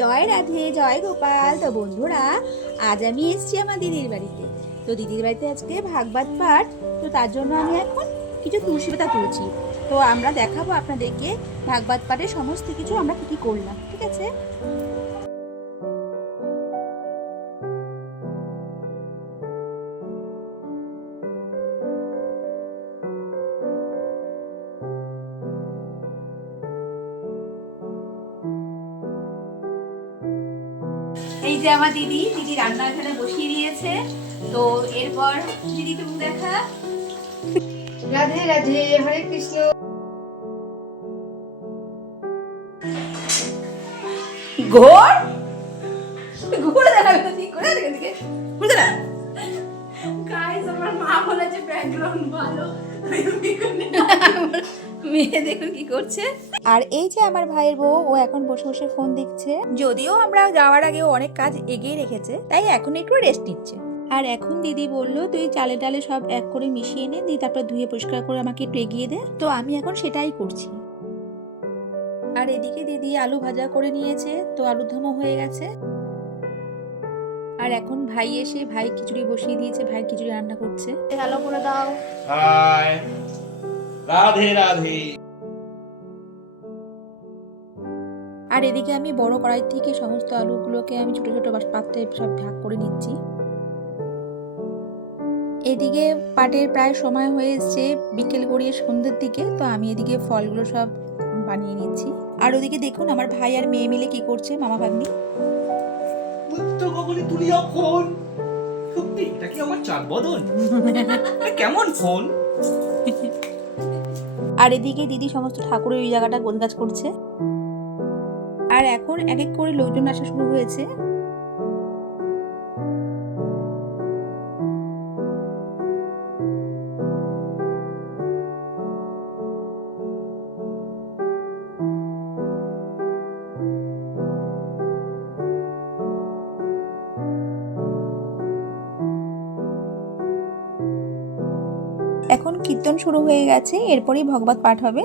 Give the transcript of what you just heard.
জয় রাধে, জয় গোপাল। তো বন্ধুরা, আজ আমি এসেছি আমার দিদির বাড়িতে। তো দিদির বাড়িতে আজকে ভাগবত পাঠ। তো তার জন্য আমি এখন কিছু তুলসী পাতা তুলছি। তো আমরা দেখাবো আপনাদেরকে ভাগবত পাঠের সমস্ত কিছু আমরা কি কি করলাম, ঠিক আছে? এই যে আমার দিদি দিদি রান্না এখানে বসিয়ে দিয়েছে। তো এরপর দিদি তুমি দেখা। রাধে রাধে, হরে কৃষ্ণ। ঘোর ঘুরে দেখাবে না, ঠিক করে দেখে ঘুরে দেখা। গাইস, আমার মা বলেছে ব্যাকগ্রাউন্ড ভালো। মেয়ে দেখুন কি করছে। আর এই যে আমার ভাইয়ের বউ, ও এখন বসে বসে ফোন দেখছে। যদিও আমরা যাওয়ার আগে অনেক কাজ এগিয়ে রেখেছে, তাই এখন একটু রেস্ট নিচ্ছে। আর এখন দিদি বললো তুই চালে ডালে সব এক করে মিশিয়ে নে, দিয়ে তারপর ধুয়ে পরিষ্কার করে আমাকে একটু এগিয়ে দে। তো আমি এখন সেটাই করছি। আর এদিকে দিদি আলু ভাজা করে নিয়েছে, তো আলুর দমও হয়ে গেছে। আর এখন ভাই এসে ভাই খিচুড়ি বসিয়ে দিয়েছে, ভাই খিচুড়ি রান্না করছে। হ্যালো করে দাও। হাই, রাধে রাধে। আর এদিকে আমি বড় কড়াই থেকে সমস্ত আলুগুলোকে আমি ছোট ছোট পাত্রে সব ভাগ করে নিচ্ছি। এদিকে পাটের প্রায় সময় হয়ে এসছে, বিকেল গড়িয়ে সন্ধ্যের দিকে। তো আমি এদিকে ফলগুলো সব বানিয়ে নিচ্ছি। আর ওদিকে দেখুন আমার ভাই আর মেয়ে মিলে কি করছে, মামা ভাগ্নি। তো কখনই তুলিয়া ফোন। সত্যি এটা কি আমার চাঁদ বদন? কেমন ফোন? আর এদিকে দিদি সমস্ত ঠাকুরের ওই জায়গাটা গোছগাছ করছে। আর এখন এক এক করে লোকজন আসা শুরু হয়েছে। এখন কীর্তন শুরু হয়ে গেছে, এরপরই ভগবত পাঠ হবে।